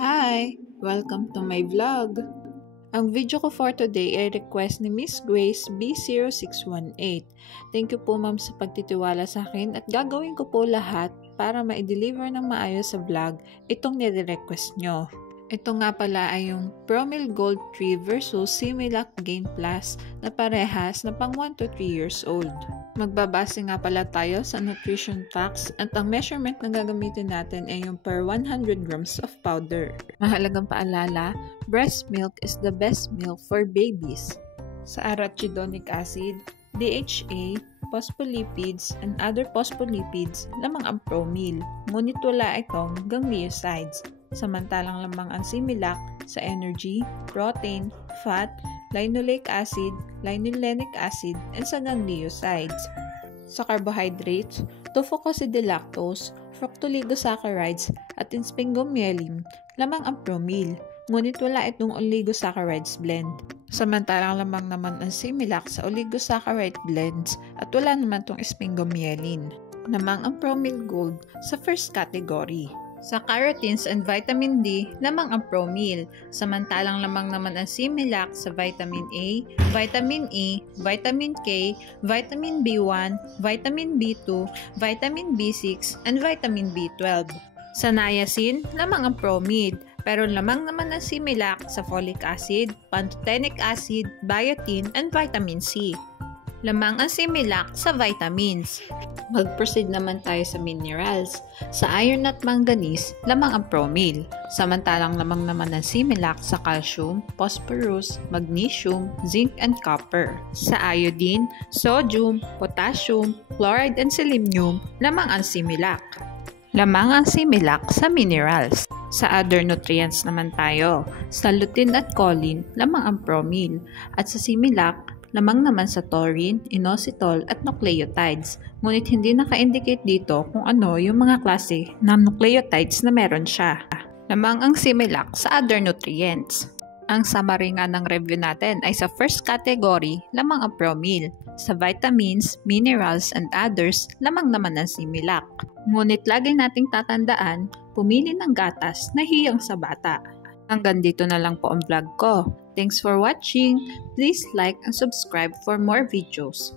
Hi! Welcome to my vlog. Ang video ko for today ay request ni Miss Grace B0618. Thank you po ma'am sa pagtitiwala sa akin at gagawin ko po lahat para ma-deliver ng maayos sa vlog itong nire-request nyo. Ito nga pala ay yung Promil Gold 3 versus Similac Gain Plus na parehas na pang 1 to 3 years old. Magbabase nga pala tayo sa nutrition facts at ang measurement na gagamitin natin ay yung per 100 grams of powder. Mahalagang paalala, breast milk is the best milk for babies. Sa arachidonic acid, DHA, phospholipids, and other phospholipids lamang ang Promil, ngunit wala itong gangliosides. Samantalang lamang ang Similac sa energy, protein, fat, linoleic acid, linolenic acid, and sa gangliosides. Sa carbohydrates, tofucosidilactose, fructooligosaccharides, at sphingomyelin, lamang ang Promil, ngunit wala itong oligosaccharides blend. Samantalang lamang naman ang Similac sa oligosaccharide blends at wala naman itong sphingomyelin. Lamang ang Promil Gold sa first category. Sa carotenes and vitamin D, lamang ang Promil, samantalang lamang naman ang Similac sa vitamin A, vitamin E, vitamin K, vitamin B1, vitamin B2, vitamin B6, and vitamin B12. Sa niacin, lamang ang Promil, pero lamang naman ang Similac sa folic acid, pantothenic acid, biotin, and vitamin C. Lamang ang Similac sa vitamins. Mag-proceed naman tayo sa minerals. Sa iron at manganese, lamang ang Promil. Samantalang lamang naman ang Similac sa calcium, phosphorus, magnesium, zinc, and copper. Sa iodine, sodium, potassium, chloride, and selenium, lamang ang Similac. Lamang ang Similac sa minerals. Sa other nutrients naman tayo. Sa lutein at choline, lamang ang Promil. At sa Similac, lamang naman sa taurine, inositol at nucleotides. Ngunit hindi naka-indicate dito kung ano yung mga klase ng nucleotides na meron siya. Lamang ang Similac sa other nutrients. Ang summary nga ng review natin ay sa first category, lamang ang Promil. Sa vitamins, minerals, and others, lamang naman ang Similac. Ngunit lagi nating tatandaan, pumili ng gatas na hiyang sa bata. Hanggang dito na lang po ang vlog ko. Thanks for watching. Please like and subscribe for more videos.